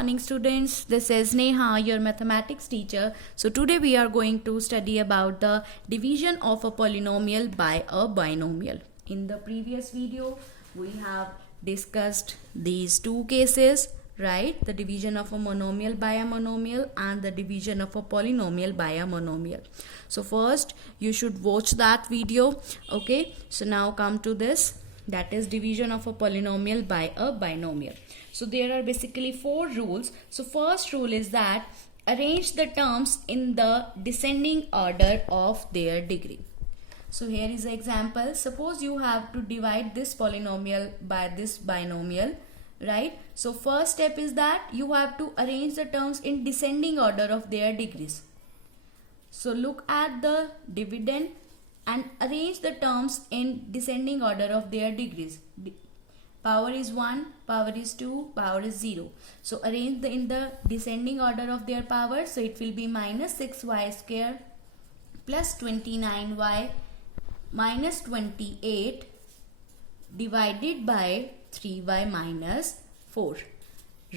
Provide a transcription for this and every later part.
Morning students, this is Neha, your mathematics teacher. So today we are going to study about the division of a polynomial by a binomial. In the previous video we have discussed these two cases, right? The division of a monomial by a monomial and the division of a polynomial by a monomial. So first you should watch that video. Okay, so now come to this, that is division of a polynomial by a binomial. So there are basically four rules. So first rule is that arrange the terms in the descending order of their degree. So here is an example. Suppose you have to divide this polynomial by this binomial, right? So first step is that you have to arrange the terms in descending order of their degrees. So look at the dividend and arrange the terms in descending order of their degrees. Power is 1, power is 2, power is 0. So arrange in the descending order of their power. So it will be minus 6y square plus 29y minus 28 divided by 3y minus 4.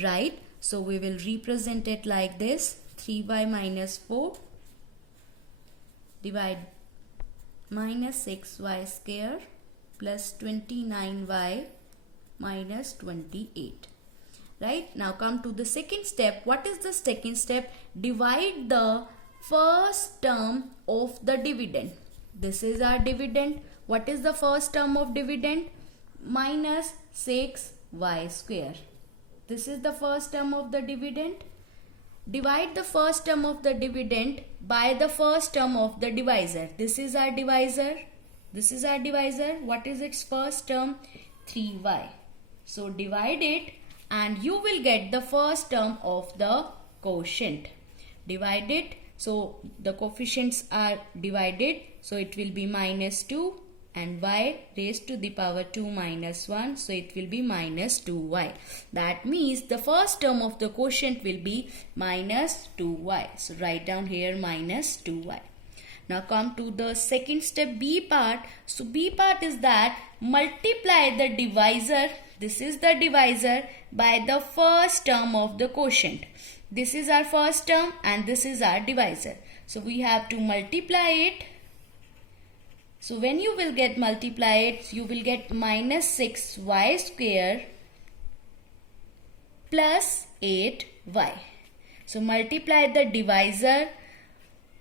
Right? So we will represent it like this. 3y minus 4 divide minus 6y square plus 29y minus 28. Right? Now come to the second step. What is the second step? Divide the first term of the dividend. This is our dividend. What is the first term of dividend? Minus 6y square. This is the first term of the dividend. Divide the first term of the dividend by the first term of the divisor. This is our divisor. This is our divisor. What is its first term? 3y. So divide it and you will get the first term of the quotient. Divide it. So the coefficients are divided. So it will be minus 2 and y raised to the power 2 minus 1. So it will be minus 2y. That means the first term of the quotient will be minus 2y. So write down here minus 2y. Now come to the second step, B part. So B part is that multiply the divisor. This is the divisor by the first term of the quotient. This is our first term and this is our divisor. So we have to multiply it. So when you will get multiply it, you will get minus 6y square plus 8y. So multiply the divisor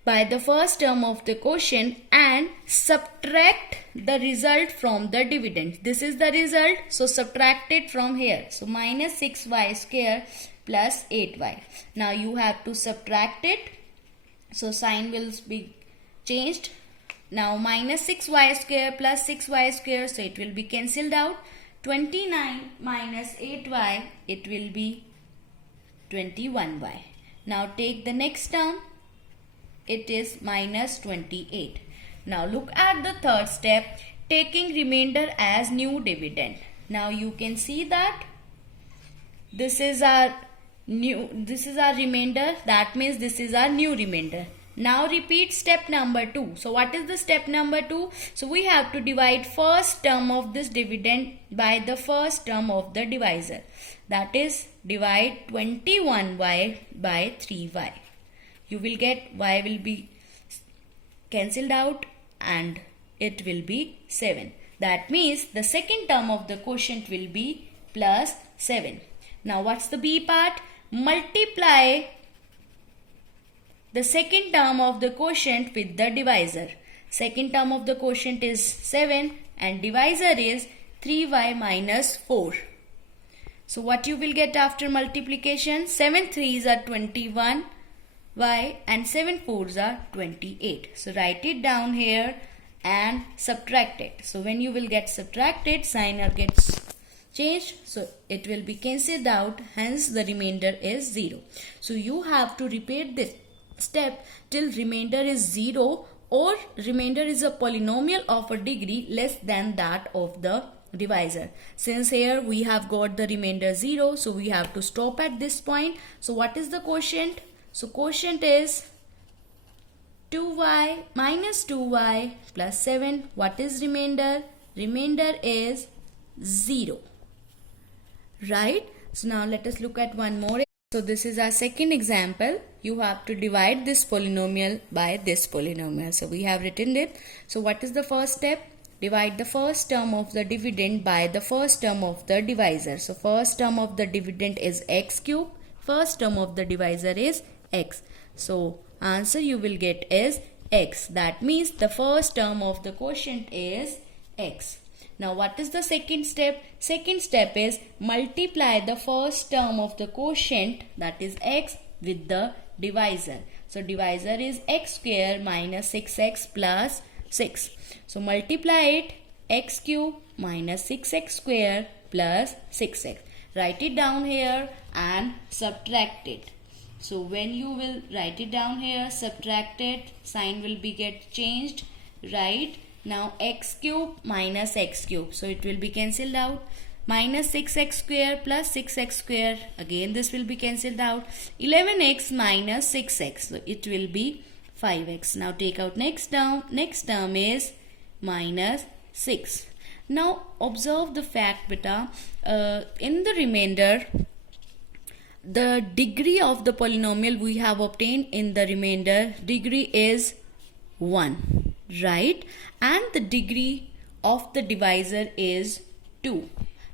by the first term of the quotient and subtract the result from the dividend. This is the result, so subtract it from here. So minus 6y square plus 8y. Now you have to subtract it. So sign will be changed. Now minus 6y square plus 6y square, so it will be cancelled out. 29 minus 8y, it will be 21y. Now take the next term. It is minus 28. Now look at the third step, taking remainder as new dividend. Now you can see that this is our remainder. That means this is our new remainder. Now repeat step number 2. So what is the step number 2? So we have to divide first term of this dividend by the first term of the divisor. That is divide 21y by 3y. You will get y will be cancelled out and it will be 7. That means the second term of the quotient will be plus 7. Now what's the B part? Multiply the second term of the quotient with the divisor. Second term of the quotient is 7 and divisor is 3y minus 4. So what you will get after multiplication? 7 3s are 21. Y and 7 4s are 28. So write it down here and subtract it. So when you will get subtracted, sign gets changed. So it will be cancelled out. Hence the remainder is 0. So you have to repeat this step till remainder is 0 or remainder is a polynomial of a degree less than that of the divisor. Since here we have got the remainder 0, so we have to stop at this point. So what is the quotient? So quotient is 2y minus 2y plus 7. What is remainder? Remainder is 0. Right? So now let us look at one more So this is our second example. You have to divide this polynomial by this polynomial. So we have written it. So what is the first step? Divide the first term of the dividend by the first term of the divisor. So first term of the dividend is x cube. First term of the divisor is x. So answer you will get is x. That means the first term of the quotient is x. Now what is the second step? Second step is multiply the first term of the quotient, that is x, with the divisor. So divisor is x square minus 6x plus 6. So multiply it, x cube minus 6x square plus 6x. Write it down here and subtract it. So when you will write it down here, subtract it, sign will be get changed, right? Now x cube minus x cube, so it will be cancelled out. Minus 6x square plus 6x square, again this will be cancelled out. 11x minus 6x, so it will be 5x. Now take out next term is minus 6. Now observe the fact beta, in the remainder the degree of the polynomial we have obtained in the remainder degree is 1, right? And the degree of the divisor is 2.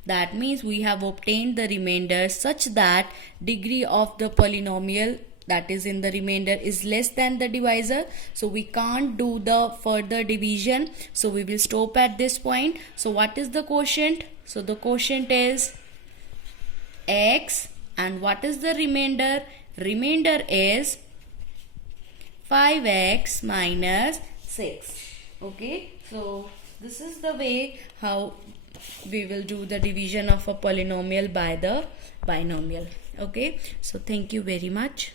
That means we have obtained the remainder such that degree of the polynomial that is in the remainder is less than the divisor. So we can't do the further division. So we will stop at this point. So what is the quotient? So the quotient is x. And what is the remainder? Remainder is 5x minus 6. Okay, so this is the way how we will do the division of a polynomial by the binomial. Okay, so thank you very much.